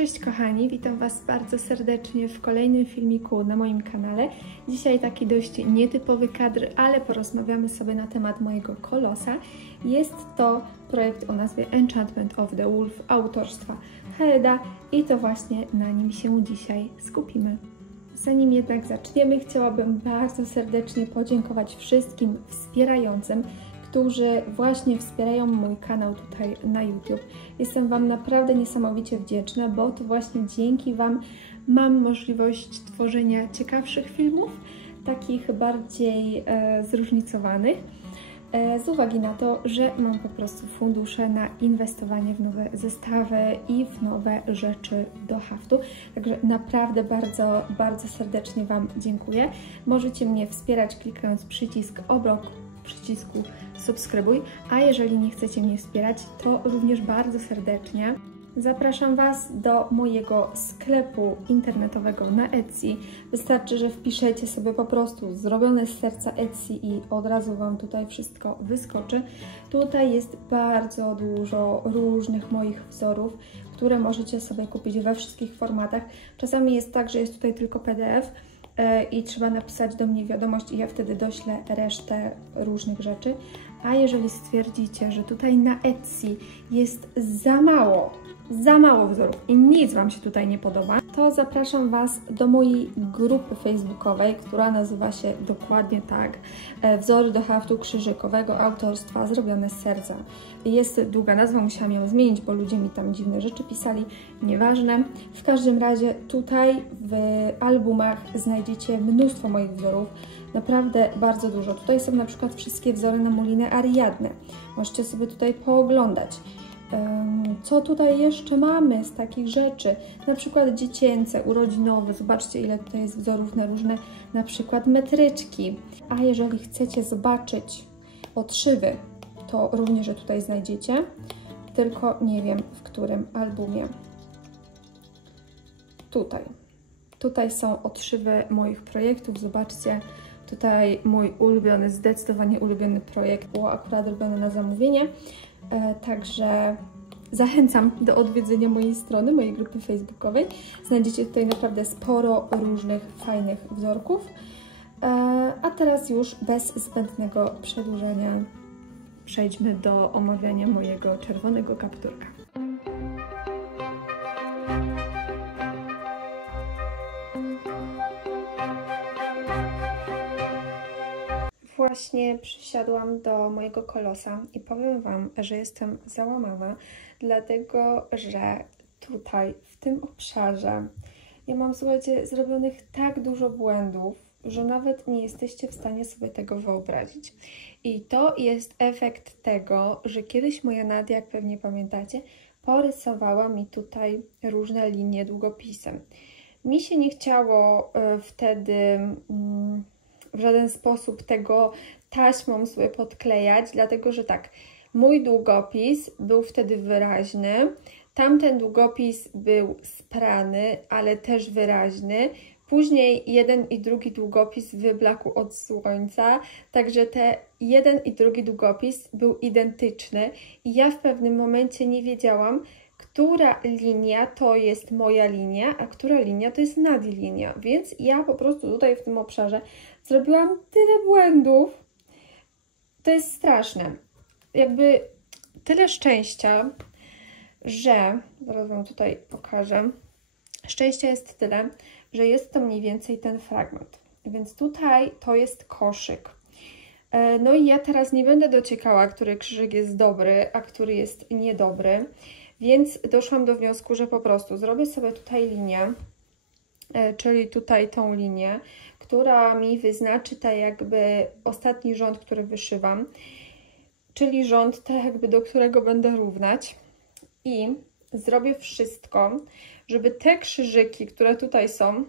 Cześć kochani, witam Was bardzo serdecznie w kolejnym filmiku na moim kanale. Dzisiaj taki dość nietypowy kadr, ale porozmawiamy sobie na temat mojego kolosa. Jest to projekt o nazwie Enchantment of the Wolf autorstwa Haeda i to właśnie na nim się dzisiaj skupimy. Zanim jednak zaczniemy, chciałabym bardzo serdecznie podziękować wszystkim wspierającym, którzy właśnie wspierają mój kanał tutaj na YouTube. Jestem Wam naprawdę niesamowicie wdzięczna, bo to właśnie dzięki Wam mam możliwość tworzenia ciekawszych filmów, takich bardziej zróżnicowanych, z uwagi na to, że mam po prostu fundusze na inwestowanie w nowe zestawy i w nowe rzeczy do haftu. Także naprawdę bardzo serdecznie Wam dziękuję. Możecie mnie wspierać klikając przycisk obok przycisku subskrybuj, a jeżeli nie chcecie mnie wspierać, to również bardzo serdecznie zapraszam Was do mojego sklepu internetowego na Etsy. Wystarczy, że wpiszecie sobie po prostu zrobione z serca Etsy i od razu Wam tutaj wszystko wyskoczy. Tutaj jest bardzo dużo różnych moich wzorów, które możecie sobie kupić we wszystkich formatach. Czasami jest tak, że jest tutaj tylko PDF i trzeba napisać do mnie wiadomość i ja wtedy doślę resztę różnych rzeczy. A jeżeli stwierdzicie, że tutaj na Etsy jest za mało wzorów i nic Wam się tutaj nie podoba, to zapraszam Was do mojej grupy facebookowej, która nazywa się dokładnie tak: Wzory do haftu krzyżykowego autorstwa zrobione z serca. Jest długa nazwa, musiałam ją zmienić, bo ludzie mi tam dziwne rzeczy pisali, nieważne. W każdym razie tutaj w albumach znajdziecie mnóstwo moich wzorów, naprawdę bardzo dużo. Tutaj są na przykład wszystkie wzory na mulinę Ariadnę. Możecie sobie tutaj pooglądać. Co tutaj jeszcze mamy z takich rzeczy? Na przykład dziecięce, urodzinowe. Zobaczcie, ile tutaj jest wzorów na różne, na przykład metryczki. A jeżeli chcecie zobaczyć odszywy, to również je tutaj znajdziecie, tylko nie wiem w którym albumie. Tutaj są odszywy moich projektów. Zobaczcie, tutaj mój ulubiony, zdecydowanie ulubiony projekt, było akurat robione na zamówienie. Także zachęcam do odwiedzenia mojej strony, mojej grupy facebookowej. Znajdziecie tutaj naprawdę sporo różnych fajnych wzorków. A teraz już bez zbędnego przedłużania przejdźmy do omawiania mojego czerwonego kapturka. Właśnie przysiadłam do mojego kolosa i powiem Wam, że jestem załamana, dlatego że tutaj, w tym obszarze, ja mam, słuchajcie, zrobionych tak dużo błędów, że nawet nie jesteście w stanie sobie tego wyobrazić. I to jest efekt tego, że kiedyś moja Nadia, jak pewnie pamiętacie, porysowała mi tutaj różne linie długopisem. Mi się nie chciało wtedy w żaden sposób tego taśmą sobie podklejać, dlatego że tak, mój długopis był wtedy wyraźny, tamten długopis był sprany, ale też wyraźny, później jeden i drugi długopis wyblakł od słońca, także jeden i drugi długopis był identyczny i ja w pewnym momencie nie wiedziałam, która linia to jest moja linia, a która linia to jest Nadii linia, więc ja po prostu tutaj w tym obszarze zrobiłam tyle błędów, to jest straszne. Jakby tyle szczęścia, że, zaraz Wam tutaj pokażę, szczęścia jest tyle, że jest to mniej więcej ten fragment. Więc tutaj to jest koszyk. No i ja teraz nie będę dociekała, który krzyżyk jest dobry, a który jest niedobry, więc doszłam do wniosku, że po prostu zrobię sobie tutaj linię, czyli tutaj tą linię, która mi wyznaczy tak jakby ostatni rząd, który wyszywam, czyli rząd tak jakby do którego będę równać i zrobię wszystko, żeby te krzyżyki, które tutaj są,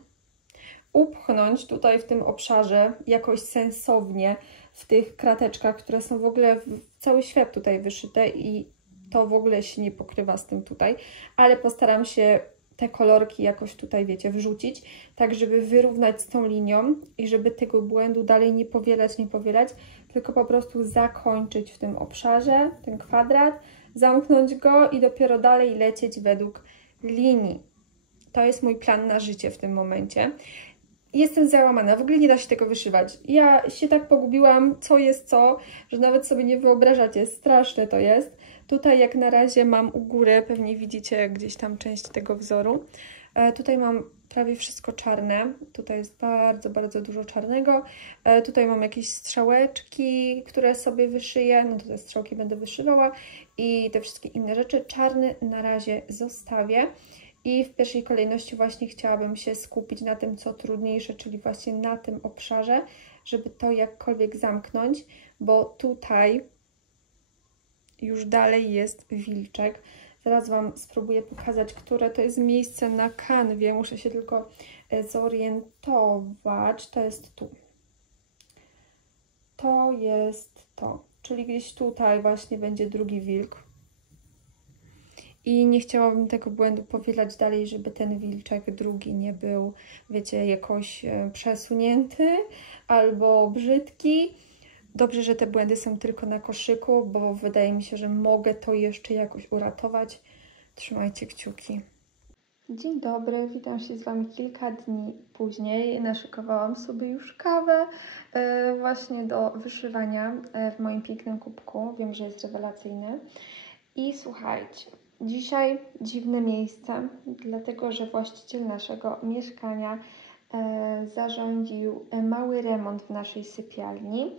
upchnąć tutaj w tym obszarze jakoś sensownie w tych krateczkach, które są w ogóle w cały świat tutaj wyszyte i to w ogóle się nie pokrywa z tym tutaj, ale postaram się te kolorki jakoś tutaj, wiecie, wrzucić, tak żeby wyrównać z tą linią i żeby tego błędu dalej nie powielać, tylko po prostu zakończyć w tym obszarze ten kwadrat, zamknąć go i dopiero dalej lecieć według linii. To jest mój plan na życie w tym momencie. Jestem załamana, w ogóle nie da się tego wyszywać. Ja się tak pogubiłam, co jest co, że nawet sobie nie wyobrażacie, straszne to jest. Tutaj jak na razie mam u góry, pewnie widzicie gdzieś tam część tego wzoru. Tutaj mam prawie wszystko czarne, tutaj jest bardzo, bardzo dużo czarnego. Tutaj mam jakieś strzałeczki, które sobie wyszyję, no to te strzałki będę wyszywała i te wszystkie inne rzeczy. Czarny na razie zostawię. I w pierwszej kolejności właśnie chciałabym się skupić na tym, co trudniejsze, czyli właśnie na tym obszarze, żeby to jakkolwiek zamknąć, bo tutaj już dalej jest wilczek. Zaraz Wam spróbuję pokazać, które to jest miejsce na kanwie. Muszę się tylko zorientować. To jest tu. To jest to, czyli gdzieś tutaj właśnie będzie drugi wilk. I nie chciałabym tego błędu powielać dalej, żeby ten wilczek drugi nie był, wiecie, jakoś przesunięty albo brzydki. Dobrze, że te błędy są tylko na koszyku, bo wydaje mi się, że mogę to jeszcze jakoś uratować. Trzymajcie kciuki. Dzień dobry, witam się z Wami kilka dni później. Naszykowałam sobie już kawę właśnie do wyszywania w moim pięknym kubku. Wiem, że jest rewelacyjny. I słuchajcie, dzisiaj dziwne miejsce, dlatego że właściciel naszego mieszkania zarządził mały remont w naszej sypialni.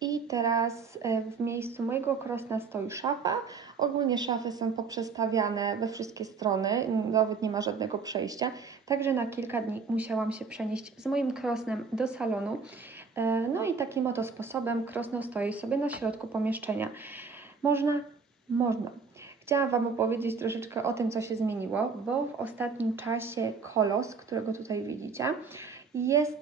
I teraz w miejscu mojego krosna stoi szafa. Ogólnie szafy są poprzestawiane we wszystkie strony, nawet nie ma żadnego przejścia. Także na kilka dni musiałam się przenieść z moim krosnem do salonu. No i takim oto sposobem krosno stoi sobie na środku pomieszczenia. Można? Można. Chciałam Wam opowiedzieć troszeczkę o tym, co się zmieniło, bo w ostatnim czasie kolos, którego tutaj widzicie, jest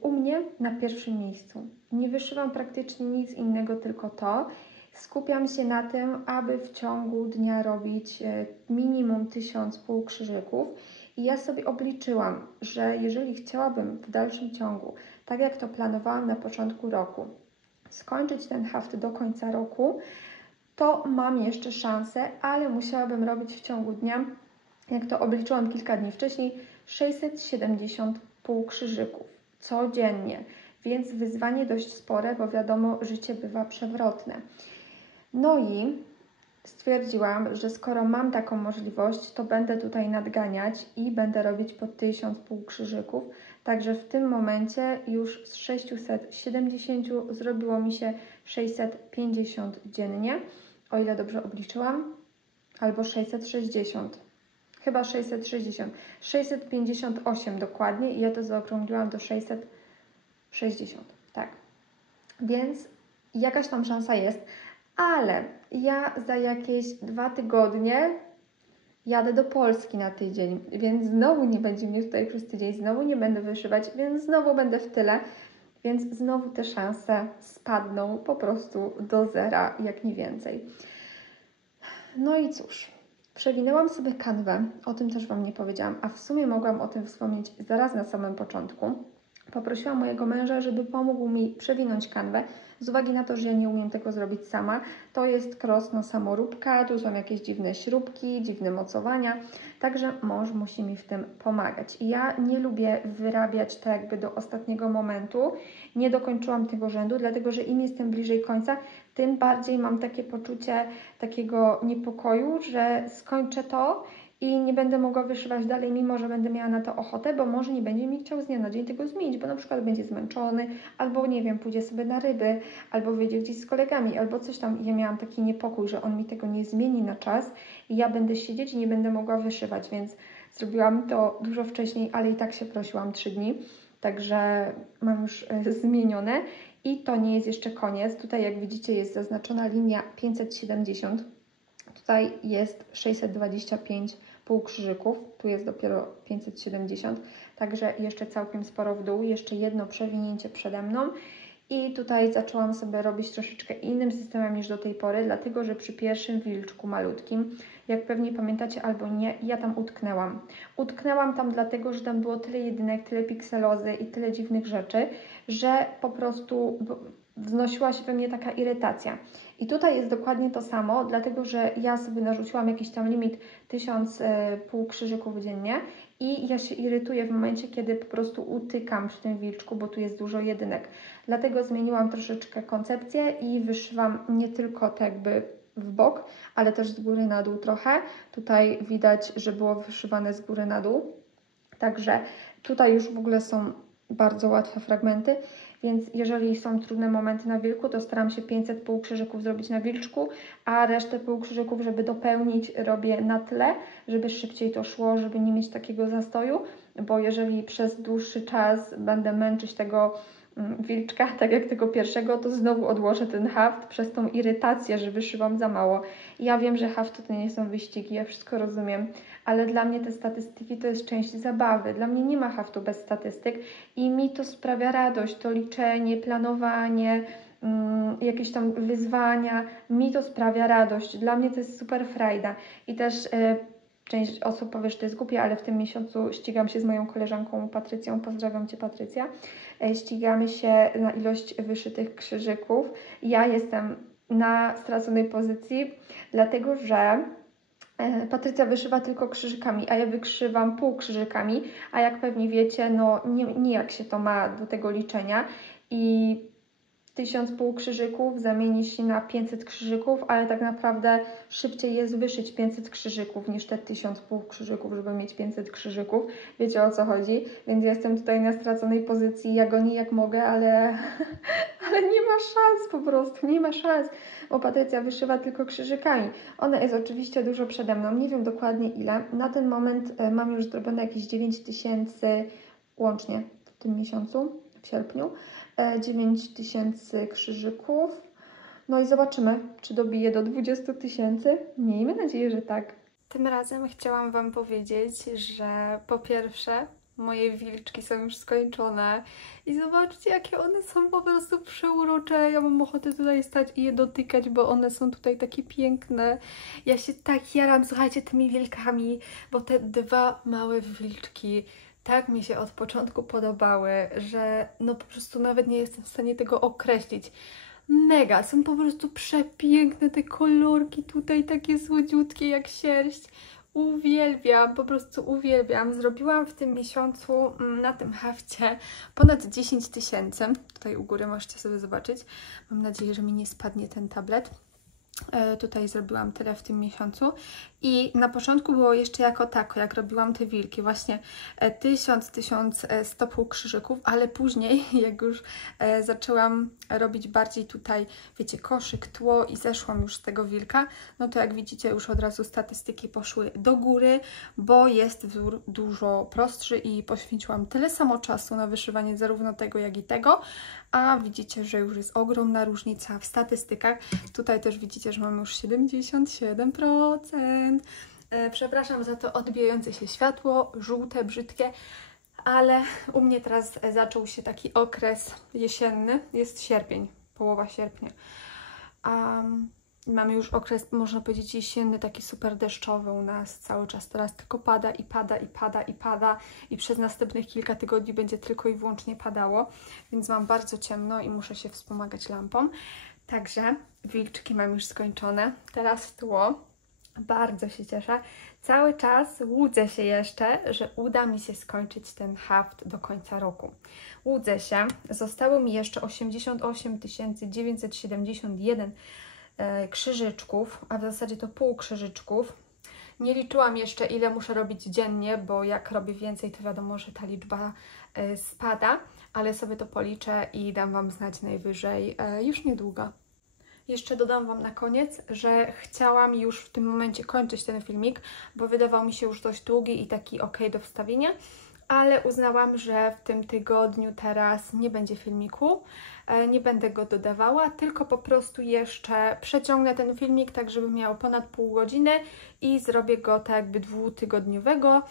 u mnie na pierwszym miejscu. Nie wyszywam praktycznie nic innego, tylko to. Skupiam się na tym, aby w ciągu dnia robić minimum 1000 półkrzyżyków. I ja sobie obliczyłam, że jeżeli chciałabym w dalszym ciągu, tak jak to planowałam na początku roku, skończyć ten haft do końca roku, to mam jeszcze szansę, ale musiałabym robić w ciągu dnia, jak to obliczyłam kilka dni wcześniej, 670 półkrzyżyków codziennie, więc wyzwanie dość spore, bo wiadomo, życie bywa przewrotne. No i stwierdziłam, że skoro mam taką możliwość, to będę tutaj nadganiać i będę robić po 1000 półkrzyżyków. Także w tym momencie już z 670 zrobiło mi się 650 dziennie, o ile dobrze obliczyłam, albo 660. Chyba 660. 658 dokładnie i ja to zaokrągliłam do 660. Tak. Więc jakaś tam szansa jest, ale ja za jakieś 2 tygodnie jadę do Polski na tydzień, więc znowu nie będzie mnie tutaj przez tydzień, znowu nie będę wyszywać, więc znowu będę w tyle, więc znowu te szanse spadną po prostu do zera, jak nie więcej. No i cóż, przewinęłam sobie kanwę, o tym też Wam nie powiedziałam, a w sumie mogłam o tym wspomnieć zaraz na samym początku. Poprosiłam mojego męża, żeby pomógł mi przewinąć kanwę, z uwagi na to, że ja nie umiem tego zrobić sama. To jest krosno samoróbka, tu są jakieś dziwne śrubki, dziwne mocowania, także mąż musi mi w tym pomagać. I ja nie lubię wyrabiać to jakby do ostatniego momentu, nie dokończyłam tego rzędu, dlatego że im jestem bliżej końca, tym bardziej mam takie poczucie takiego niepokoju, że skończę to i nie będę mogła wyszywać dalej, mimo że będę miała na to ochotę, bo może nie będzie mi chciał z dnia na dzień tego zmienić, bo na przykład będzie zmęczony, albo nie wiem, pójdzie sobie na ryby, albo wyjdzie gdzieś z kolegami, albo coś tam. I ja miałam taki niepokój, że on mi tego nie zmieni na czas i ja będę siedzieć i nie będę mogła wyszywać, więc zrobiłam to dużo wcześniej, ale i tak się prosiłam 3 dni, także mam już zmienione i to nie jest jeszcze koniec. Tutaj jak widzicie jest zaznaczona linia 570, tutaj jest 625 półkrzyżyków, tu jest dopiero 570, także jeszcze całkiem sporo w dół, jeszcze jedno przewinięcie przede mną i tutaj zaczęłam sobie robić troszeczkę innym systemem niż do tej pory, dlatego że przy pierwszym wilczku malutkim, jak pewnie pamiętacie albo nie, ja tam utknęłam. Utknęłam tam dlatego, że tam było tyle jedynek, tyle pikselozy i tyle dziwnych rzeczy, że po prostu wznosiła się we mnie taka irytacja. I tutaj jest dokładnie to samo, dlatego że ja sobie narzuciłam jakiś tam limit 1000 półkrzyżyków dziennie i ja się irytuję w momencie, kiedy po prostu utykam przy tym wilczku, bo tu jest dużo jedynek. Dlatego zmieniłam troszeczkę koncepcję i wyszywam nie tylko tak jakby w bok, ale też z góry na dół trochę. Tutaj widać, że było wyszywane z góry na dół. Także tutaj już w ogóle są bardzo łatwe fragmenty, więc jeżeli są trudne momenty na wilku, to staram się 500 półkrzyżyków zrobić na wilczku, a resztę półkrzyżyków, żeby dopełnić, robię na tle, żeby szybciej to szło, żeby nie mieć takiego zastoju, bo jeżeli przez dłuższy czas będę męczyć tego wilczka, tak jak tego pierwszego, to znowu odłożę ten haft przez tą irytację, że wyszywam za mało. Ja wiem, że hafty to nie są wyścigi, ja wszystko rozumiem, ale dla mnie te statystyki to jest część zabawy. Dla mnie nie ma haftu bez statystyk i mi to sprawia radość, to liczenie, planowanie, jakieś tam wyzwania, mi to sprawia radość. Dla mnie to jest super frajda i też część osób powie, że to jest głupie, ale w tym miesiącu ścigam się z moją koleżanką Patrycją. Pozdrawiam Cię, Patrycja. Ścigamy się na ilość wyszytych krzyżyków. Ja jestem na straconej pozycji, dlatego że Patrycja wyszywa tylko krzyżykami, a ja wykrzywam półkrzyżykami, a jak pewnie wiecie, no nijak się to ma do tego liczenia i 1000 półkrzyżyków zamieni się na 500 krzyżyków, ale tak naprawdę szybciej jest wyszyć 500 krzyżyków niż te 1000 półkrzyżyków, żeby mieć 500 krzyżyków. Wiecie, o co chodzi? Więc ja jestem tutaj na straconej pozycji, ja gonię jak mogę, ale nie ma szans po prostu, nie ma szans, bo Patrycja wyszywa tylko krzyżykami. Ona jest oczywiście dużo przede mną, nie wiem dokładnie ile. Na ten moment mam już zrobione jakieś 9000 łącznie w tym miesiącu, w sierpniu. 9000 krzyżyków. No i zobaczymy, czy dobiję do 20 000. Miejmy nadzieję, że tak. Tym razem chciałam Wam powiedzieć, że po pierwsze moje wilczki są już skończone i zobaczcie, jakie one są po prostu przeurocze. Ja mam ochotę tutaj stać i je dotykać, bo one są tutaj takie piękne. Ja się tak jaram, słuchajcie, tymi wilkami, bo te dwa małe wilczki tak mi się od początku podobały, że no po prostu nawet nie jestem w stanie tego określić. Mega, są po prostu przepiękne te kolorki tutaj, takie słodziutkie jak sierść. Uwielbiam, po prostu uwielbiam. Zrobiłam w tym miesiącu na tym hafcie ponad 10 000. Tutaj u góry możecie sobie zobaczyć. Mam nadzieję, że mi nie spadnie ten tablet. Tutaj zrobiłam tyle w tym miesiącu i na początku było jeszcze jako tako, jak robiłam te wilki, właśnie 1100 półkrzyżyków, ale później jak już zaczęłam robić bardziej tutaj, wiecie, koszyk, tło i zeszłam już z tego wilka, no to jak widzicie już od razu statystyki poszły do góry, bo jest wzór dużo prostszy i poświęciłam tyle samo czasu na wyszywanie zarówno tego, jak i tego, a widzicie, że już jest ogromna różnica w statystykach. Tutaj też widzicie, że mamy już 77%. Przepraszam za to odbijające się światło, żółte, brzydkie, ale u mnie teraz zaczął się taki okres jesienny, jest sierpień, połowa sierpnia. Mamy już okres, można powiedzieć, jesienny, taki super deszczowy u nas cały czas. Teraz tylko pada i pada i pada i pada i przez następnych kilka tygodni będzie tylko i wyłącznie padało, więc mam bardzo ciemno i muszę się wspomagać lampą. Także wilczki mam już skończone. Teraz tło. Bardzo się cieszę. Cały czas łudzę się jeszcze, że uda mi się skończyć ten haft do końca roku. Łudzę się. Zostało mi jeszcze 88 971 krzyżyczków, a w zasadzie to pół krzyżyczków. Nie liczyłam jeszcze, ile muszę robić dziennie, bo jak robię więcej, to wiadomo, że ta liczba spada, ale sobie to policzę i dam Wam znać najwyżej już niedługo. Jeszcze dodam Wam na koniec, że chciałam już w tym momencie kończyć ten filmik, bo wydawał mi się już dość długi i taki ok do wstawienia, ale uznałam, że w tym tygodniu teraz nie będzie filmiku, nie będę go dodawała, tylko po prostu jeszcze przeciągnę ten filmik tak, żeby miał ponad pół godziny i zrobię go tak jakby dwutygodniowego,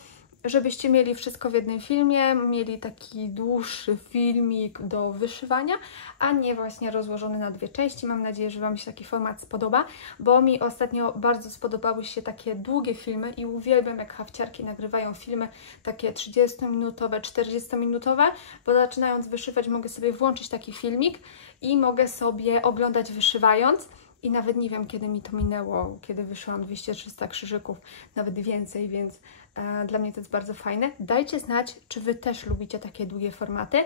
żebyście mieli wszystko w jednym filmie, mieli taki dłuższy filmik do wyszywania, a nie właśnie rozłożony na dwie części. Mam nadzieję, że Wam się taki format spodoba, bo mi ostatnio bardzo spodobały się takie długie filmy i uwielbiam, jak hafciarki nagrywają filmy takie 30-minutowe, 40-minutowe, bo zaczynając wyszywać mogę sobie włączyć taki filmik i mogę sobie oglądać wyszywając. I nawet nie wiem, kiedy mi to minęło, kiedy wyszyłam 200-300 krzyżyków, nawet więcej, więc dla mnie to jest bardzo fajne. Dajcie znać, czy Wy też lubicie takie długie formaty,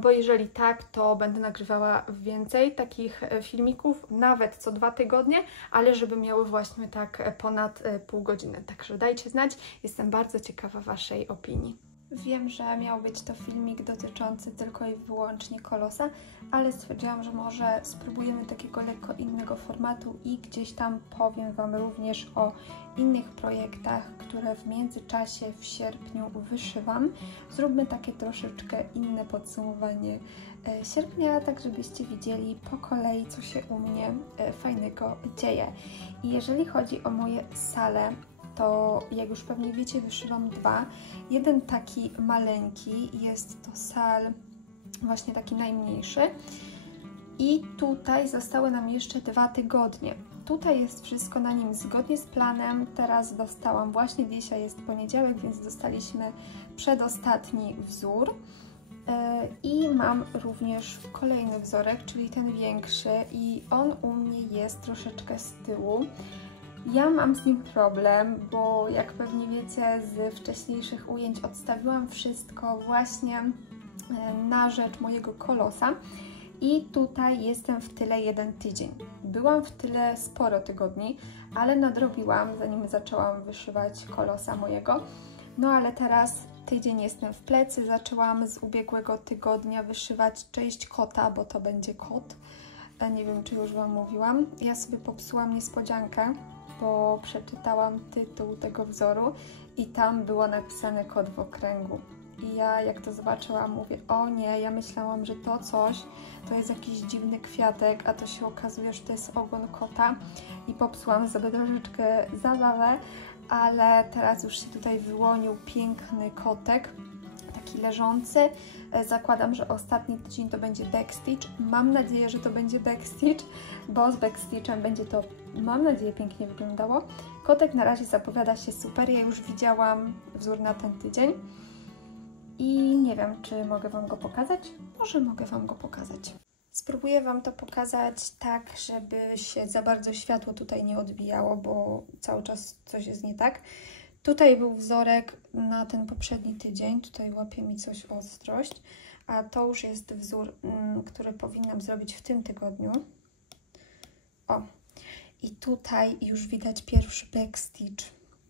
bo jeżeli tak, to będę nagrywała więcej takich filmików, nawet co 2 tygodnie, ale żeby miały właśnie tak ponad pół godziny. Także dajcie znać, jestem bardzo ciekawa Waszej opinii. Wiem, że miał być to filmik dotyczący tylko i wyłącznie Kolosa, ale stwierdziłam, że może spróbujemy takiego lekko innego formatu i gdzieś tam powiem Wam również o innych projektach, które w międzyczasie w sierpniu wyszywam. Zróbmy takie troszeczkę inne podsumowanie sierpnia, tak żebyście widzieli po kolei, co się u mnie fajnego dzieje. I jeżeli chodzi o moje sale, to jak już pewnie wiecie, wyszywam 2. Jeden taki maleńki, jest to sal właśnie taki najmniejszy i tutaj zostały nam jeszcze 2 tygodnie. Tutaj jest wszystko na nim zgodnie z planem. Teraz dostałam, właśnie dzisiaj jest poniedziałek, więc dostaliśmy przedostatni wzór. I mam również kolejny wzorek, czyli ten większy i on u mnie jest troszeczkę z tyłu. Ja mam z nim problem, bo jak pewnie wiecie z wcześniejszych ujęć odstawiłam wszystko właśnie na rzecz mojego Kolosa i tutaj jestem w tyle 1 tydzień. Byłam w tyle sporo tygodni, ale nadrobiłam, zanim zaczęłam wyszywać Kolosa mojego. No ale teraz tydzień jestem w plecy, zaczęłam z ubiegłego tygodnia wyszywać część kota, bo to będzie kot. Nie wiem, czy już Wam mówiłam. Ja sobie popsułam niespodziankę, bo przeczytałam tytuł tego wzoru i tam było napisane kot w okręgu. I ja jak to zobaczyłam, mówię, o nie, ja myślałam, że to coś, to jest jakiś dziwny kwiatek, a to się okazuje, że to jest ogon kota i popsułam sobie troszeczkę zabawę, ale teraz już się tutaj wyłonił piękny kotek, taki leżący. Zakładam, że ostatni tydzień to będzie backstitch. Mam nadzieję, że to będzie backstitch, bo z backstitchem będzie to, mam nadzieję, pięknie wyglądało. Kotek na razie zapowiada się super. Ja już widziałam wzór na ten tydzień i nie wiem, czy mogę Wam go pokazać. Może mogę Wam go pokazać. Spróbuję Wam to pokazać tak, żeby się za bardzo światło tutaj nie odbijało, bo cały czas coś jest nie tak. Tutaj był wzorek na ten poprzedni tydzień, tutaj łapie mi coś ostrość, a to już jest wzór, który powinnam zrobić w tym tygodniu. O, i tutaj już widać pierwszy backstitch.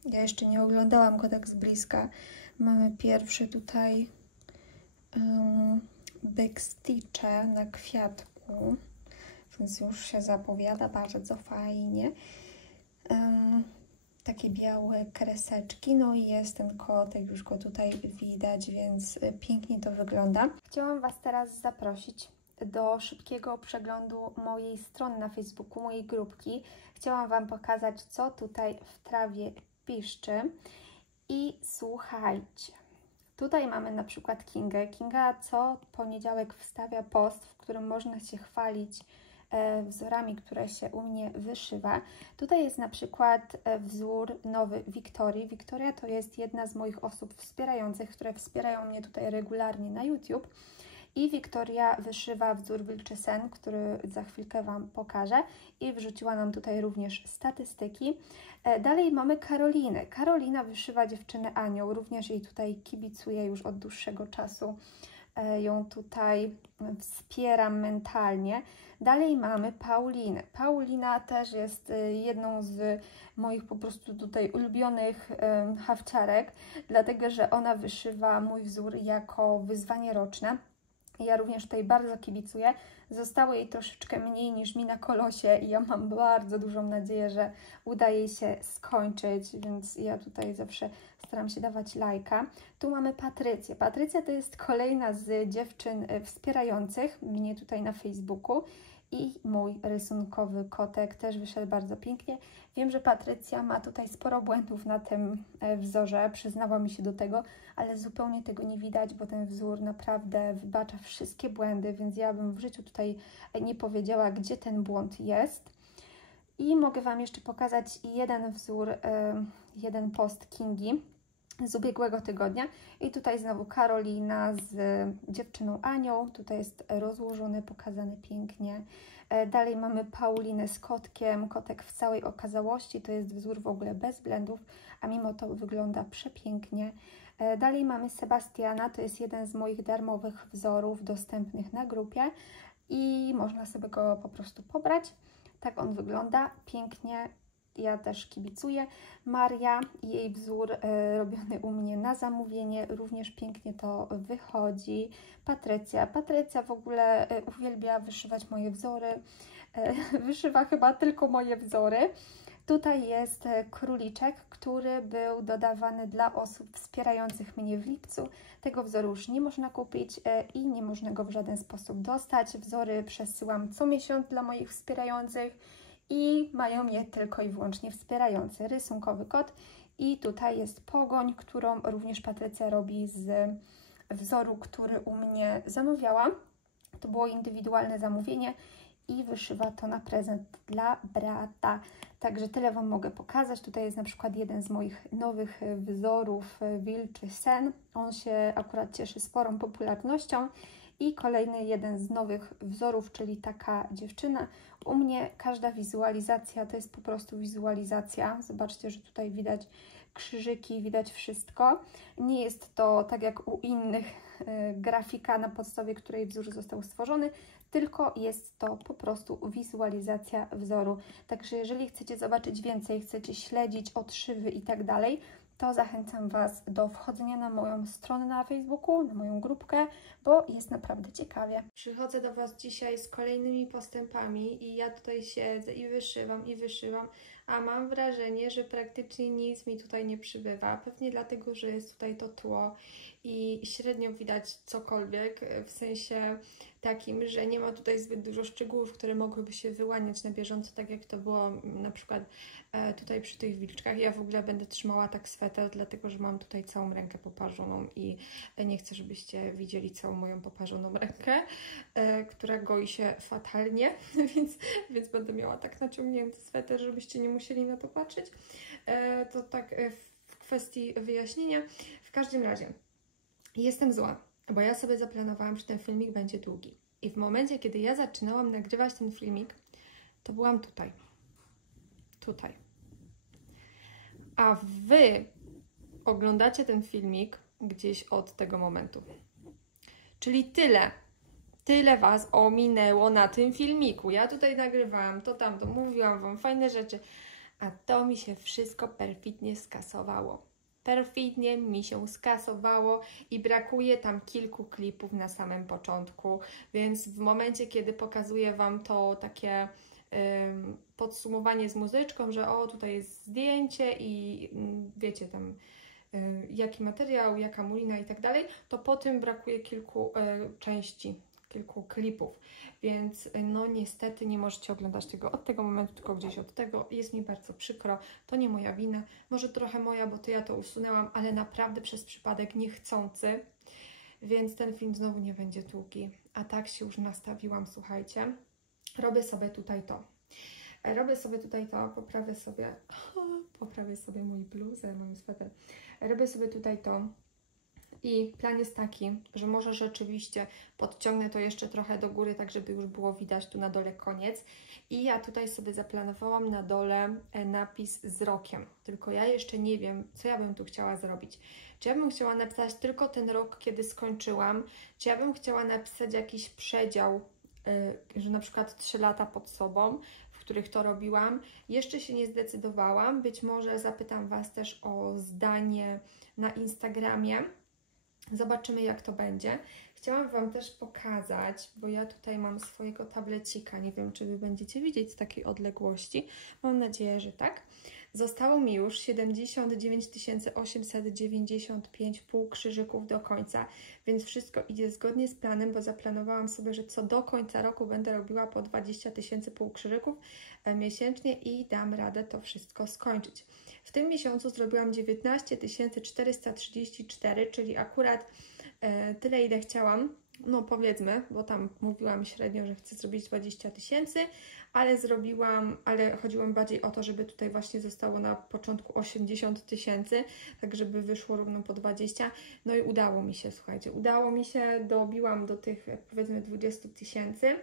Ja jeszcze nie oglądałam go tak z bliska. Mamy pierwsze tutaj backstitche na kwiatku, więc już się zapowiada bardzo fajnie. Takie białe kreseczki, no i jest ten kotek, już go tutaj widać, więc pięknie to wygląda. Chciałam Was teraz zaprosić do szybkiego przeglądu mojej strony na Facebooku, mojej grupki. Chciałam Wam pokazać, co tutaj w trawie piszczy i słuchajcie. Tutaj mamy na przykład Kingę. Kinga co poniedziałek wstawia post, w którym można się chwalić wzorami, które się u mnie wyszywa. Tutaj jest na przykład wzór nowy Wiktorii. Wiktoria to jest jedna z moich osób wspierających, które wspierają mnie tutaj regularnie na YouTube. I Wiktoria wyszywa wzór Wilczy Sen, który za chwilkę Wam pokażę. I wrzuciła nam tutaj również statystyki. Dalej mamy Karolinę. Karolina wyszywa dziewczynę Anioł. Również jej tutaj kibicuję już od dłuższego czasu. Ją tutaj wspieram mentalnie. Dalej mamy Paulinę. Paulina też jest jedną z moich po prostu tutaj ulubionych hafciarek, dlatego że ona wyszywa mój wzór jako wyzwanie roczne. Ja również tutaj bardzo kibicuję. Zostało jej troszeczkę mniej niż mi na Kolosie i ja mam bardzo dużą nadzieję, że uda jej się skończyć, więc ja tutaj zawsze staram się dawać lajka. Tu mamy Patrycję. Patrycja to jest kolejna z dziewczyn wspierających mnie tutaj na Facebooku i mój rysunkowy kotek też wyszedł bardzo pięknie. Wiem, że Patrycja ma tutaj sporo błędów na tym wzorze, przyznała mi się do tego, ale zupełnie tego nie widać, bo ten wzór naprawdę wybacza wszystkie błędy, więc ja bym w życiu tutaj nie powiedziała, gdzie ten błąd jest. I mogę Wam jeszcze pokazać jeden wzór, jeden post Kingi z ubiegłego tygodnia. I tutaj znowu Karolina z dziewczyną Anią. Tutaj jest rozłożony, pokazany pięknie. Dalej mamy Paulinę z kotkiem. Kotek w całej okazałości. To jest wzór w ogóle bez blendów, a mimo to wygląda przepięknie. Dalej mamy Sebastiana. To jest jeden z moich darmowych wzorów dostępnych na grupie i można sobie go po prostu pobrać. Tak on wygląda, pięknie, ja też kibicuję. Maria, jej wzór robiony u mnie na zamówienie, również pięknie to wychodzi. Patrycja w ogóle uwielbia wyszywać moje wzory, wyszywa chyba tylko moje wzory. Tutaj jest króliczek, który był dodawany dla osób wspierających mnie w lipcu. Tego wzoru już nie można kupić i nie można go w żaden sposób dostać. Wzory przesyłam co miesiąc dla moich wspierających i mają je tylko i wyłącznie wspierający. Rysunkowy kot i tutaj jest pogoń, którą również Patrycja robi z wzoru, który u mnie zamawiała. To było indywidualne zamówienie i wyszywa to na prezent dla brata. Także tyle Wam mogę pokazać. Tutaj jest na przykład jeden z moich nowych wzorów, Wilczy Sen. On się akurat cieszy sporą popularnością. I kolejny jeden z nowych wzorów, czyli taka dziewczyna. U mnie każda wizualizacja to jest po prostu wizualizacja. Zobaczcie, że tutaj widać krzyżyki, widać wszystko. Nie jest to tak jak u innych grafika, na podstawie której wzór został stworzony, tylko jest to po prostu wizualizacja wzoru. Także jeżeli chcecie zobaczyć więcej, chcecie śledzić odszywy i tak dalej, to zachęcam Was do wchodzenia na moją stronę na Facebooku, na moją grupkę, bo jest naprawdę ciekawie. Przychodzę do Was dzisiaj z kolejnymi postępami i ja tutaj siedzę i wyszywam, a mam wrażenie, że praktycznie nic mi tutaj nie przybywa. Pewnie dlatego, że jest tutaj to tło i średnio widać cokolwiek, w sensie takim, że nie ma tutaj zbyt dużo szczegółów, które mogłyby się wyłaniać na bieżąco, tak jak to było na przykład tutaj przy tych wilczkach. Ja w ogóle będę trzymała tak sweter, dlatego że mam tutaj całą rękę poparzoną i nie chcę, żebyście widzieli całą moją poparzoną rękę, która goi się fatalnie, więc będę miała tak naciągnięty sweter, żebyście nie musieli na to patrzeć. To tak w kwestii wyjaśnienia. W każdym razie jestem zła, bo ja sobie zaplanowałam, że ten filmik będzie długi. I w momencie, kiedy ja zaczynałam nagrywać ten filmik, to byłam tutaj. Tutaj. A Wy oglądacie ten filmik gdzieś od tego momentu. Czyli tyle Was ominęło na tym filmiku. Ja tutaj nagrywałam, to tamto, mówiłam Wam fajne rzeczy, a to mi się wszystko perfidnie skasowało. Perfidnie mi się skasowało i brakuje tam kilku klipów na samym początku, więc w momencie, kiedy pokazuję Wam to takie podsumowanie z muzyczką, że o, tutaj jest zdjęcie i wiecie tam jaki materiał, jaka mulina i tak dalej, to po tym brakuje kilku części, kilku klipów, więc no niestety nie możecie oglądać tego od tego momentu, tylko gdzieś od tego. Jest mi bardzo przykro, to nie moja wina, może trochę moja, bo to ja to usunęłam, ale naprawdę przez przypadek niechcący, więc ten film znowu nie będzie długi, a tak się już nastawiłam, słuchajcie. Robię sobie tutaj to, poprawię sobie mój bluzę, mój sweter. Robię sobie tutaj to i plan jest taki, że może rzeczywiście podciągnę to jeszcze trochę do góry, tak żeby już było widać tu na dole koniec. I ja tutaj sobie zaplanowałam na dole napis z rokiem, tylko ja jeszcze nie wiem, co ja bym tu chciała zrobić. Czy ja bym chciała napisać tylko ten rok, kiedy skończyłam, czy ja bym chciała napisać jakiś przedział, że na przykład 3 lata pod sobą, w których to robiłam. Jeszcze się nie zdecydowałam, być może zapytam Was też o zdanie na Instagramie. Zobaczymy, jak to będzie. Chciałam Wam też pokazać, bo ja tutaj mam swojego tablecika, nie wiem, czy Wy będziecie widzieć z takiej odległości. Mam nadzieję, że tak. Zostało mi już 79 895 półkrzyżyków do końca, więc wszystko idzie zgodnie z planem, bo zaplanowałam sobie, że co do końca roku będę robiła po 20 000 półkrzyżyków miesięcznie i dam radę to wszystko skończyć. W tym miesiącu zrobiłam 19 434, czyli akurat tyle, ile chciałam. No powiedzmy, bo tam mówiłam średnio, że chcę zrobić 20 000, ale chodziło mi bardziej o to, żeby tutaj właśnie zostało na początku 80 000, tak żeby wyszło równo po 20. No i udało mi się, słuchajcie, dobiłam do tych powiedzmy 20 000.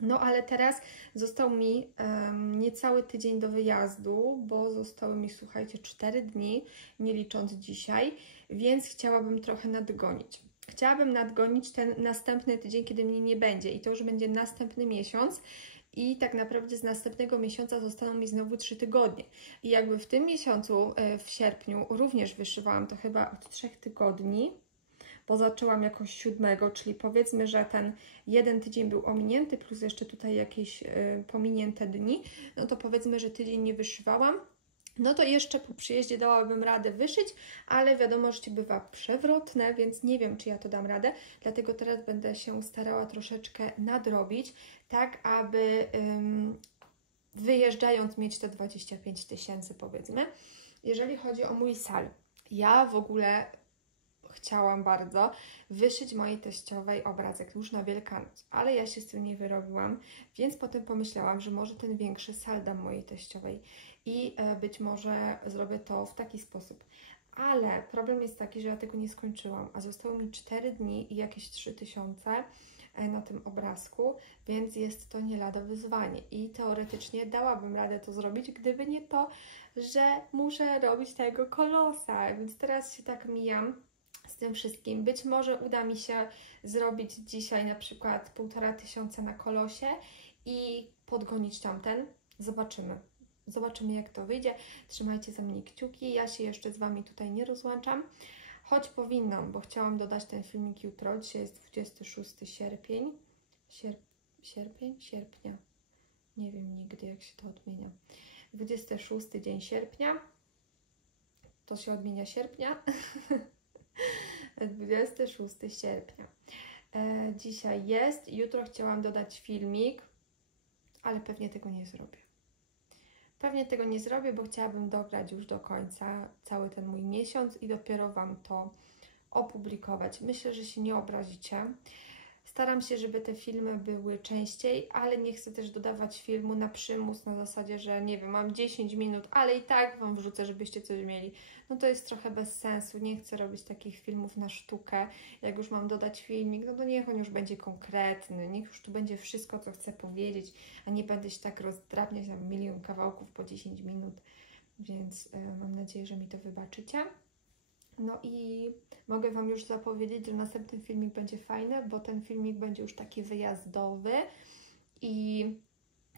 No ale teraz został mi niecały tydzień do wyjazdu, bo zostały mi, słuchajcie, 4 dni, nie licząc dzisiaj, więc chciałabym trochę nadgonić. Chciałabym nadgonić ten następny tydzień, kiedy mnie nie będzie i to już będzie następny miesiąc i tak naprawdę z następnego miesiąca zostaną mi znowu 3 tygodnie. I jakby w tym miesiącu, w sierpniu, również wyszywałam to chyba od 3 tygodni, bo zaczęłam jakoś 7, czyli powiedzmy, że ten jeden tydzień był ominięty, plus jeszcze tutaj jakieś pominięte dni, no to powiedzmy, że tydzień nie wyszywałam. No to jeszcze po przyjeździe dałabym radę wyszyć, ale wiadomo, że bywa przewrotne, więc nie wiem, czy ja to dam radę. Dlatego teraz będę się starała troszeczkę nadrobić, tak aby wyjeżdżając mieć te 25 000 powiedzmy. Jeżeli chodzi o mój sal, ja w ogóle chciałam bardzo wyszyć mojej teściowej obrazek już na Wielkanoc, ale ja się z tym nie wyrobiłam, więc potem pomyślałam, że może ten większy sal dam mojej teściowej i być może zrobię to w taki sposób. Ale problem jest taki, że ja tego nie skończyłam, a zostało mi 4 dni i jakieś 3000 na tym obrazku, więc jest to nie lada wyzwanie i teoretycznie dałabym radę to zrobić, gdyby nie to, że muszę robić tego kolosa, więc teraz się tak mijam z tym wszystkim. Być może uda mi się zrobić dzisiaj na przykład 1500 na kolosie i podgonić tamten. Zobaczymy. Zobaczymy, jak to wyjdzie. Trzymajcie za mnie kciuki. Ja się jeszcze z Wami tutaj nie rozłączam. Choć powinnam, bo chciałam dodać ten filmik jutro. Dzisiaj jest 26 sierpień. Sierpnia. Nie wiem nigdy, jak się to odmienia. 26 dzień sierpnia. To się odmienia sierpnia. 26 sierpnia. Dzisiaj jest. Jutro chciałam dodać filmik, ale pewnie tego nie zrobię. Pewnie tego nie zrobię, bo chciałabym dograć już do końca cały ten mój miesiąc i dopiero Wam to opublikować. Myślę, że się nie obrazicie. Staram się, żeby te filmy były częściej, ale nie chcę też dodawać filmu na przymus, na zasadzie, że nie wiem, mam 10 minut, ale i tak Wam wrzucę, żebyście coś mieli. No to jest trochę bez sensu, nie chcę robić takich filmów na sztukę. Jak już mam dodać filmik, no to niech on już będzie konkretny, niech już tu będzie wszystko, co chcę powiedzieć, a nie będę się tak rozdrabniać na milion kawałków po 10 minut, więc mam nadzieję, że mi to wybaczycie. No i mogę Wam już zapowiedzieć, że następny filmik będzie fajny, bo ten filmik będzie już taki wyjazdowy i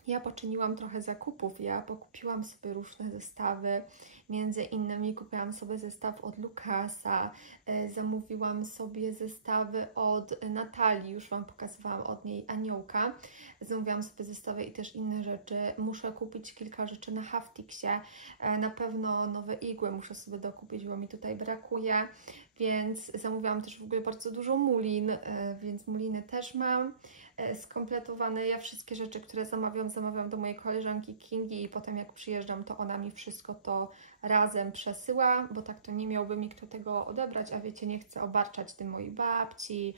ja poczyniłam trochę zakupów. Ja pokupiłam sobie różne zestawy, między innymi kupiłam sobie zestaw od Lukasa, zamówiłam sobie zestawy od Natalii, już Wam pokazywałam od niej aniołka, zamówiłam sobie zestawy i też inne rzeczy. Muszę kupić kilka rzeczy na Haftixie, na pewno nowe igły muszę sobie dokupić, bo mi tutaj brakuje, więc zamówiłam też w ogóle bardzo dużo mulin, więc muliny też mam skompletowane. Ja wszystkie rzeczy, które zamawiam do mojej koleżanki Kingi i potem jak przyjeżdżam, to ona mi wszystko to razem przesyła, bo tak to nie miałby mi kto tego odebrać, a wiecie, nie chcę obarczać tym mojej babci,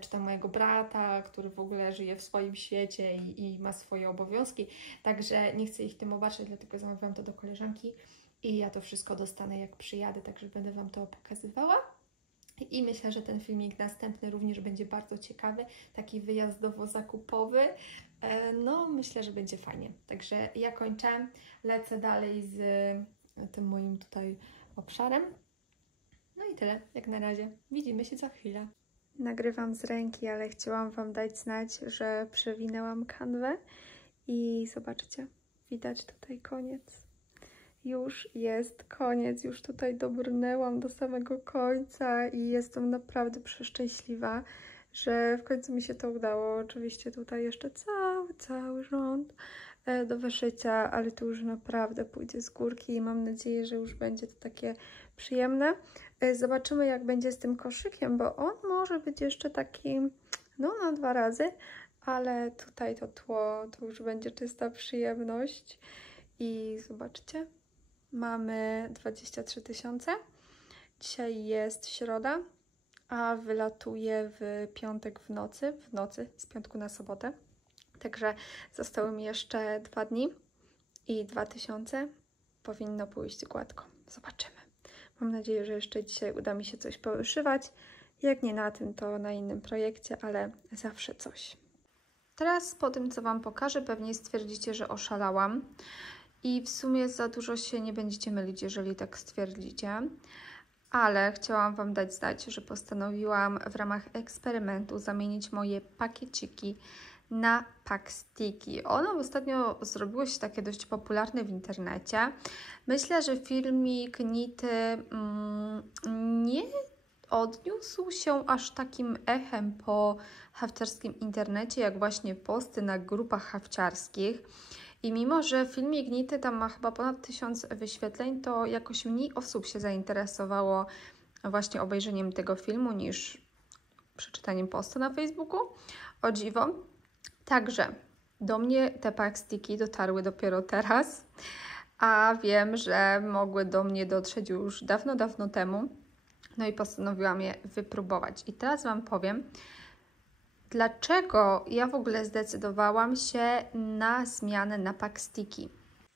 czy tam mojego brata, który w ogóle żyje w swoim świecie i ma swoje obowiązki, także nie chcę ich tym obarczać, dlatego zamawiam to do koleżanki i ja to wszystko dostanę, jak przyjadę, także będę Wam to pokazywała. I myślę, że ten filmik następny również będzie bardzo ciekawy, taki wyjazdowo-zakupowy. No, myślę, że będzie fajnie. Także ja kończę, lecę dalej z tym moim tutaj obszarem. No i tyle, jak na razie. Widzimy się za chwilę. Nagrywam z ręki, ale chciałam Wam dać znać, że przewinęłam kanwę i zobaczcie, widać tutaj koniec. Już jest koniec, już tutaj dobrnęłam do samego końca i jestem naprawdę przeszczęśliwa, że w końcu mi się to udało. Oczywiście tutaj jeszcze cały rząd do wyszycia, ale to już naprawdę pójdzie z górki i mam nadzieję, że już będzie to takie przyjemne. Zobaczymy, jak będzie z tym koszykiem, bo on może być jeszcze taki, no na 2 razy, ale tutaj to tło to już będzie czysta przyjemność. I zobaczcie, mamy 23 000. Dzisiaj jest środa, a wylatuje w piątek w nocy, z piątku na sobotę. Także zostały mi jeszcze 2 dni i 2000. Powinno pójść gładko. Zobaczymy. Mam nadzieję, że jeszcze dzisiaj uda mi się coś powyszywać. Jak nie na tym, to na innym projekcie, ale zawsze coś. Teraz po tym, co Wam pokażę, pewnie stwierdzicie, że oszalałam. I w sumie za dużo się nie będziecie mylić, jeżeli tak stwierdzicie. Ale chciałam Wam dać znać, że postanowiłam w ramach eksperymentu zamienić moje pakieciki na packstiki. One ostatnio zrobiły się takie dość popularne w internecie. Myślę, że filmik Nity nie odniósł się aż takim echem po hafciarskim internecie, jak właśnie posty na grupach hafciarskich. I mimo, że filmik Nity tam ma chyba ponad 1000 wyświetleń, to jakoś mniej osób się zainteresowało właśnie obejrzeniem tego filmu niż przeczytaniem posta na Facebooku. O dziwo. Także do mnie te packstiki dotarły dopiero teraz, a wiem, że mogły do mnie dotrzeć już dawno, dawno temu. No i postanowiłam je wypróbować. I teraz Wam powiem, dlaczego ja w ogóle zdecydowałam się na zmianę na packstiki.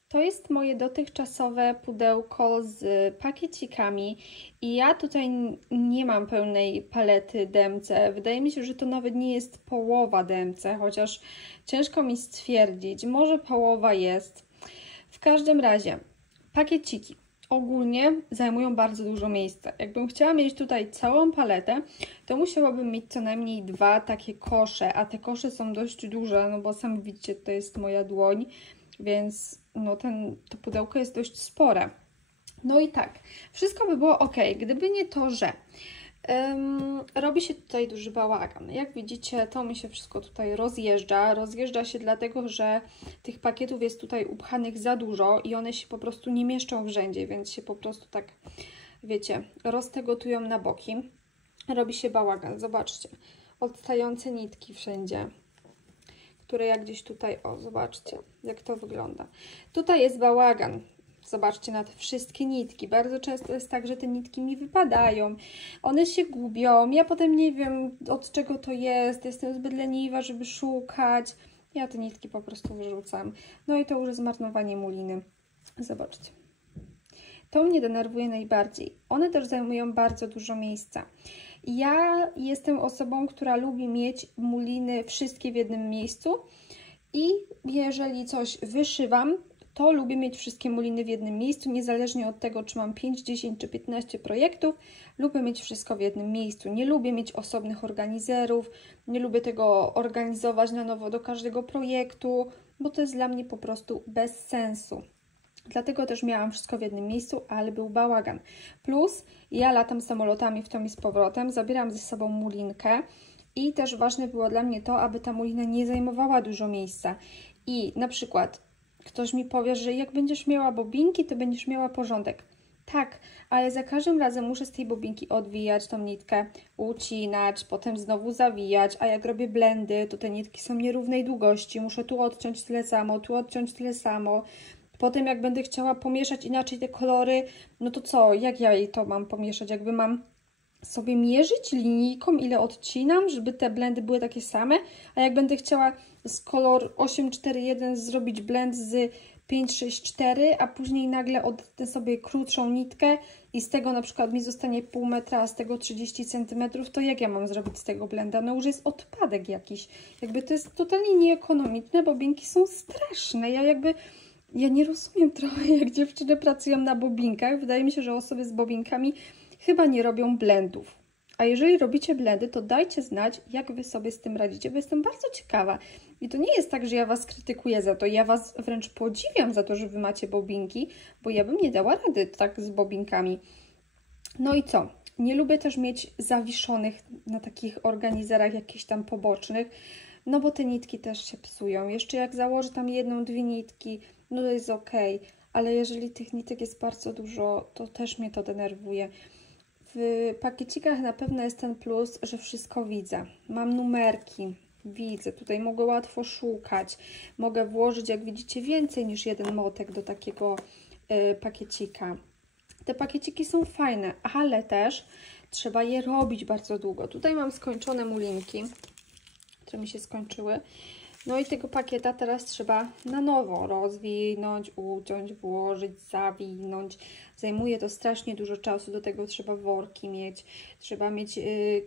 To jest moje dotychczasowe pudełko z pakiecikami i ja tutaj nie mam pełnej palety DMC. Wydaje mi się, że to nawet nie jest połowa DMC, chociaż ciężko mi stwierdzić. Może połowa jest. W każdym razie pakieciki ogólnie zajmują bardzo dużo miejsca. Jakbym chciała mieć tutaj całą paletę, to musiałabym mieć co najmniej 2 takie kosze, a te kosze są dość duże, no bo sami widzicie, to jest moja dłoń, więc no to pudełko jest dość spore. No i tak, wszystko by było ok, gdyby nie to, że robi się tutaj duży bałagan. Jak widzicie, to mi się wszystko tutaj rozjeżdża. Rozjeżdża się dlatego, że tych pakietów jest tutaj upchanych za dużo i one się po prostu nie mieszczą w rzędzie, więc się po prostu tak, wiecie, roztegotują na boki. Robi się bałagan. Zobaczcie, odstające nitki wszędzie, które jak gdzieś tutaj, o, zobaczcie, jak to wygląda. Tutaj jest bałagan. Zobaczcie na te wszystkie nitki. Bardzo często jest tak, że te nitki mi wypadają. One się gubią. Ja potem nie wiem, od czego to jest. Jestem zbyt leniwa, żeby szukać. Ja te nitki po prostu wyrzucam. No i to już jest zmarnowanie muliny. Zobaczcie. To mnie denerwuje najbardziej. One też zajmują bardzo dużo miejsca. Ja jestem osobą, która lubi mieć muliny wszystkie w jednym miejscu i jeżeli coś wyszywam, to lubię mieć wszystkie muliny w jednym miejscu, niezależnie od tego, czy mam 5, 10 czy 15 projektów, lubię mieć wszystko w jednym miejscu. Nie lubię mieć osobnych organizerów, nie lubię tego organizować na nowo do każdego projektu, bo to jest dla mnie po prostu bez sensu. Dlatego też miałam wszystko w jednym miejscu, ale był bałagan. Plus ja latam samolotami w tom i z powrotem, zabieram ze sobą mulinkę i też ważne było dla mnie to, aby ta mulina nie zajmowała dużo miejsca. I na przykład ktoś mi powie, że jak będziesz miała bobinki, to będziesz miała porządek. Tak, ale za każdym razem muszę z tej bobinki odwijać tą nitkę, ucinać, potem znowu zawijać, a jak robię blendy, to te nitki są nierównej długości, muszę tu odciąć tyle samo, tu odciąć tyle samo. Potem jak będę chciała pomieszać inaczej te kolory, no to co, jak ja jej to mam pomieszać? Jakby mam sobie mierzyć linijką, ile odcinam, żeby te blendy były takie same, a jak będę chciała z kolor 841 zrobić blend z 564, a później nagle odetnę sobie krótszą nitkę i z tego na przykład mi zostanie pół metra, a z tego 30 cm, to jak ja mam zrobić z tego blenda? No już jest odpadek jakiś. Jakby to jest totalnie nieekonomiczne, bobinki są straszne. Ja nie rozumiem trochę, jak dziewczyny pracują na bobinkach. Wydaje mi się, że osoby z bobinkami chyba nie robią blendów. A jeżeli robicie blendy, to dajcie znać, jak Wy sobie z tym radzicie, bo jestem bardzo ciekawa. I to nie jest tak, że ja Was krytykuję za to. Ja Was wręcz podziwiam za to, że Wy macie bobinki, bo ja bym nie dała rady tak z bobinkami. No i co? Nie lubię też mieć zawiszonych na takich organizerach jakichś tam pobocznych. no bo te nitki też się psują. Jeszcze jak założę tam jedną, dwie nitki, no to jest ok, ale jeżeli tych nitek jest bardzo dużo, to też mnie to denerwuje. W pakiecikach na pewno jest ten plus, że wszystko widzę. Mam numerki, widzę, tutaj mogę łatwo szukać, mogę włożyć, jak widzicie, więcej niż jeden motek do takiego pakiecika. Te pakieciki są fajne, ale też trzeba je robić bardzo długo. Tutaj mam skończone mulinki, które mi się skończyły. No i tego pakieta teraz trzeba na nowo rozwinąć, uciąć, włożyć, zawinąć. Zajmuje to strasznie dużo czasu, do tego trzeba worki mieć, trzeba mieć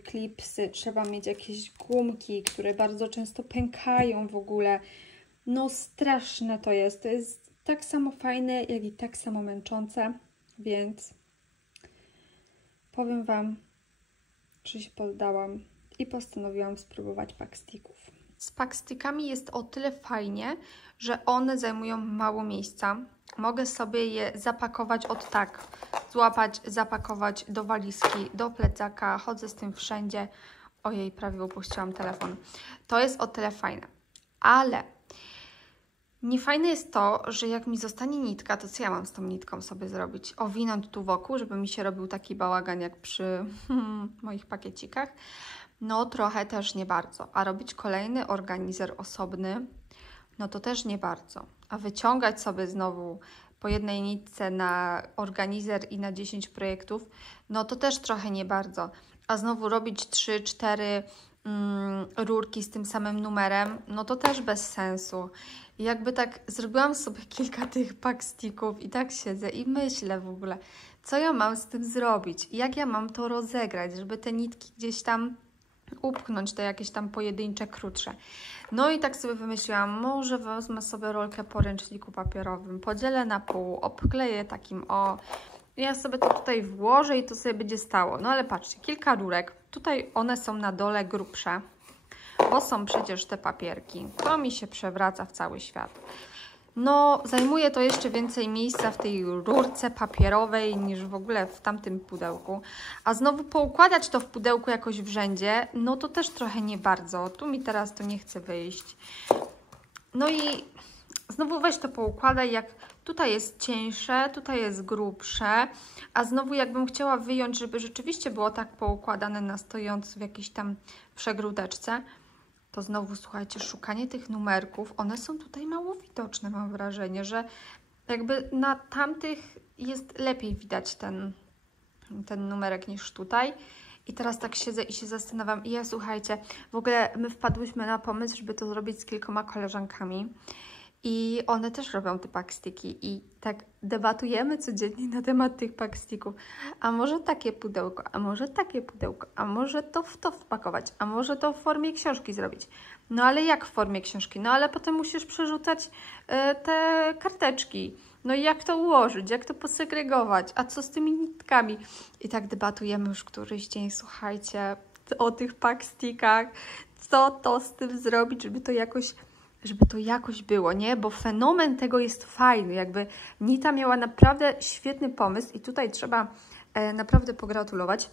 klipsy, trzeba mieć jakieś gumki, które bardzo często pękają w ogóle. No straszne to jest tak samo fajne, jak i tak samo męczące, więc powiem Wam, że się poddałam i postanowiłam spróbować packstików. Z packstickami jest o tyle fajnie, że one zajmują mało miejsca. Mogę sobie je zapakować tak, złapać, zapakować do walizki, do plecaka, chodzę z tym wszędzie. Ojej, prawie upuściłam telefon. To jest o tyle fajne, ale niefajne jest to, że jak mi zostanie nitka, to co ja mam z tą nitką sobie zrobić? Owinąć tu wokół, żeby mi się robił taki bałagan jak przy moich pakiecikach? No trochę też nie bardzo. A robić kolejny organizer osobny, no to też nie bardzo. A wyciągać sobie znowu po jednej nitce na organizer i na 10 projektów, no to też trochę nie bardzo. A znowu robić 3-4 rurki z tym samym numerem, no to też bez sensu. I jakby tak zrobiłam sobie kilka tych packstików i tak siedzę i myślę w ogóle, co ja mam z tym zrobić? Jak ja mam to rozegrać, żeby te nitki gdzieś tam upchnąć, te jakieś tam pojedyncze, krótsze. No i tak sobie wymyśliłam, może wezmę sobie rolkę po ręczniku papierowym, podzielę na pół, obkleję takim ja sobie to tutaj włożę i to sobie będzie stało. No ale patrzcie, kilka rurek, tutaj one są na dole grubsze, bo są przecież te papierki. To mi się przewraca w cały świat. No, zajmuje to jeszcze więcej miejsca w tej rurce papierowej niż w ogóle w tamtym pudełku. A znowu poukładać to w pudełku jakoś w rzędzie, no to też trochę nie bardzo. Tu mi teraz to nie chce wyjść. No i znowu weź to poukładaj, jak tutaj jest cieńsze, tutaj jest grubsze, a znowu jakbym chciała wyjąć, żeby rzeczywiście było tak poukładane na stojąco w jakiejś tam przegródeczce, to znowu, słuchajcie, szukanie tych numerków, one są tutaj mało widoczne, mam wrażenie, że jakby na tamtych jest lepiej widać ten numerek niż tutaj. I teraz tak siedzę i się zastanawiam. I słuchajcie, w ogóle my wpadłyśmy na pomysł, żeby to zrobić z kilkoma koleżankami. I one też robią te packstiki i tak debatujemy codziennie na temat tych packstików. A może takie pudełko, a może takie pudełko, a może to w to wpakować, a może to w formie książki zrobić. No ale jak w formie książki? No ale potem musisz przerzucać te karteczki. No i jak to ułożyć, jak to posegregować, a co z tymi nitkami? I tak debatujemy już któryś dzień, słuchajcie, o tych packstickach, co to z tym zrobić, żeby to jakoś było, nie? Bo fenomen tego jest fajny, jakby Nita miała naprawdę świetny pomysł i tutaj trzeba naprawdę pogratulować.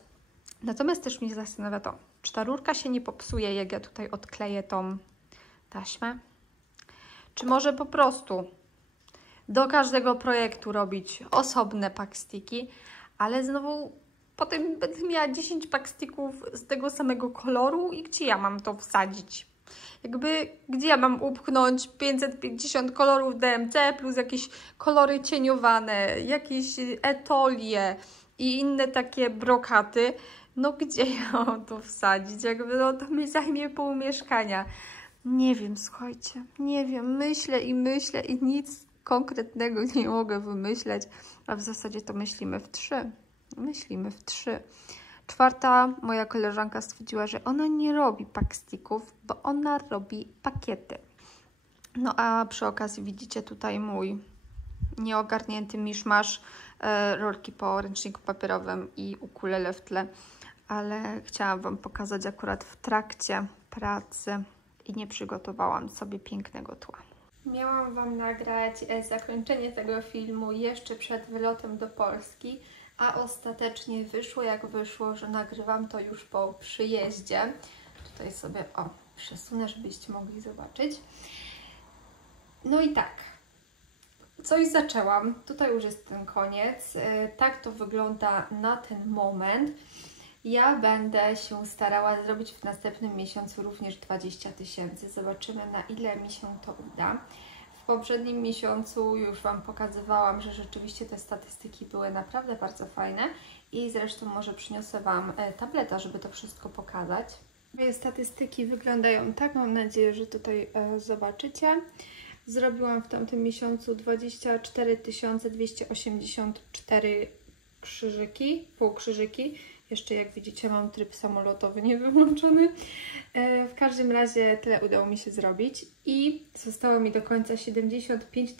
Natomiast też mnie zastanawia to, czy ta rurka się nie popsuje, jak ja tutaj odkleję tą taśmę? Czy może po prostu do każdego projektu robić osobne packstiki, ale znowu potem będę miała 10 packstików z tego samego koloru i gdzie ja mam to wsadzić? Jakby, gdzie ja mam upchnąć 550 kolorów DMC plus jakieś kolory cieniowane, jakieś etolie i inne takie brokaty. No gdzie ja mam to wsadzić? Jakby no to mi zajmie pół mieszkania. Nie wiem, słuchajcie, nie wiem. Myślę i nic konkretnego nie mogę wymyśleć. A w zasadzie to myślimy w 3. Myślimy w 3. Czwarta moja koleżanka stwierdziła, że ona nie robi packstików, bo ona robi pakiety. No a przy okazji widzicie tutaj mój nieogarnięty miszmasz, rolki po ręczniku papierowym i ukulele w tle. Ale chciałam Wam pokazać akurat w trakcie pracy i nie przygotowałam sobie pięknego tła. Miałam Wam nagrać zakończenie tego filmu jeszcze przed wylotem do Polski, a ostatecznie wyszło jak wyszło, że nagrywam to już po przyjeździe. Tutaj sobie przesunę, żebyście mogli zobaczyć. No i tak, coś zaczęłam, tutaj już jest ten koniec, tak to wygląda na ten moment. Ja będę się starała zrobić w następnym miesiącu również 20 000. Zobaczymy, na ile mi się to uda. W poprzednim miesiącu już Wam pokazywałam, że rzeczywiście te statystyki były naprawdę bardzo fajne i zresztą może przyniosę Wam tableta, żeby to wszystko pokazać. Moje statystyki wyglądają tak, mam nadzieję, że tutaj zobaczycie. Zrobiłam w tamtym miesiącu 24 284 krzyżyki, półkrzyżyki. Jeszcze jak widzicie mam tryb samolotowy niewyłączony. W każdym razie tyle udało mi się zrobić i zostało mi do końca 75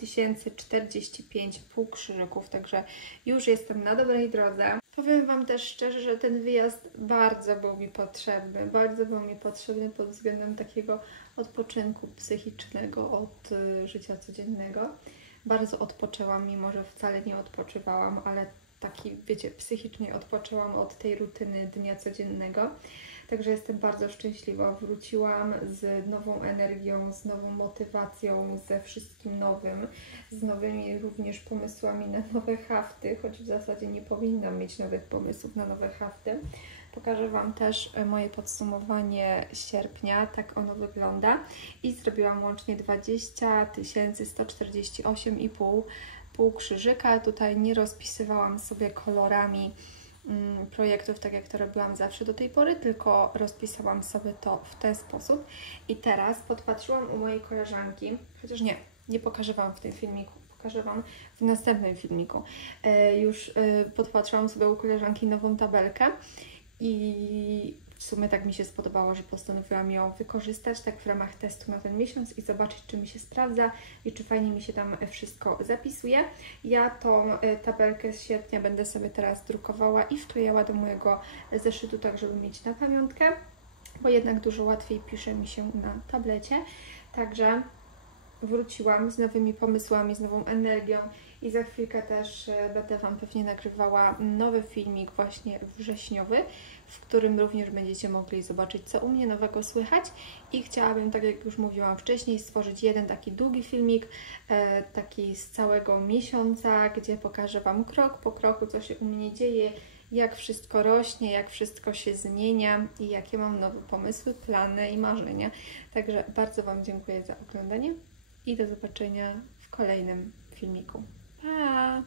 045 półkrzyżyków, także już jestem na dobrej drodze. Powiem Wam też szczerze, że ten wyjazd bardzo był mi potrzebny pod względem takiego odpoczynku psychicznego od życia codziennego. Bardzo odpoczęłam, mimo że wcale nie odpoczywałam, ale taki, wiecie, psychicznie odpoczęłam od tej rutyny dnia codziennego. Także jestem bardzo szczęśliwa. Wróciłam z nową energią, z nową motywacją, ze wszystkim nowym, z nowymi również pomysłami na nowe hafty, choć w zasadzie nie powinnam mieć nowych pomysłów na nowe hafty. Pokażę Wam też moje podsumowanie sierpnia, tak ono wygląda i zrobiłam łącznie 20 148,5 półkrzyżyka. Tutaj nie rozpisywałam sobie kolorami projektów, tak jak to robiłam zawsze do tej pory, tylko rozpisałam sobie to w ten sposób. I teraz podpatrzyłam u mojej koleżanki, chociaż nie pokażę Wam w tym filmiku, pokażę Wam w następnym filmiku. Już podpatrzyłam sobie u koleżanki nową tabelkę i w sumie tak mi się spodobało, że postanowiłam ją wykorzystać tak w ramach testu na ten miesiąc i zobaczyć, czy mi się sprawdza i czy fajnie mi się tam wszystko zapisuje. Ja tą tabelkę z sierpnia będę sobie teraz drukowała i wklejała do mojego zeszytu, tak żeby mieć na pamiątkę, bo jednak dużo łatwiej pisze mi się na tablecie. Także wróciłam z nowymi pomysłami, z nową energią i za chwilkę też będę Wam pewnie nagrywała nowy filmik właśnie wrześniowy, w którym również będziecie mogli zobaczyć, co u mnie nowego słychać i chciałabym, tak jak już mówiłam wcześniej, stworzyć jeden taki długi filmik, taki z całego miesiąca, gdzie pokażę Wam krok po kroku, co się u mnie dzieje, jak wszystko rośnie, jak wszystko się zmienia i jakie mam nowe pomysły, plany i marzenia. Także bardzo Wam dziękuję za oglądanie i do zobaczenia w kolejnym filmiku. Pa!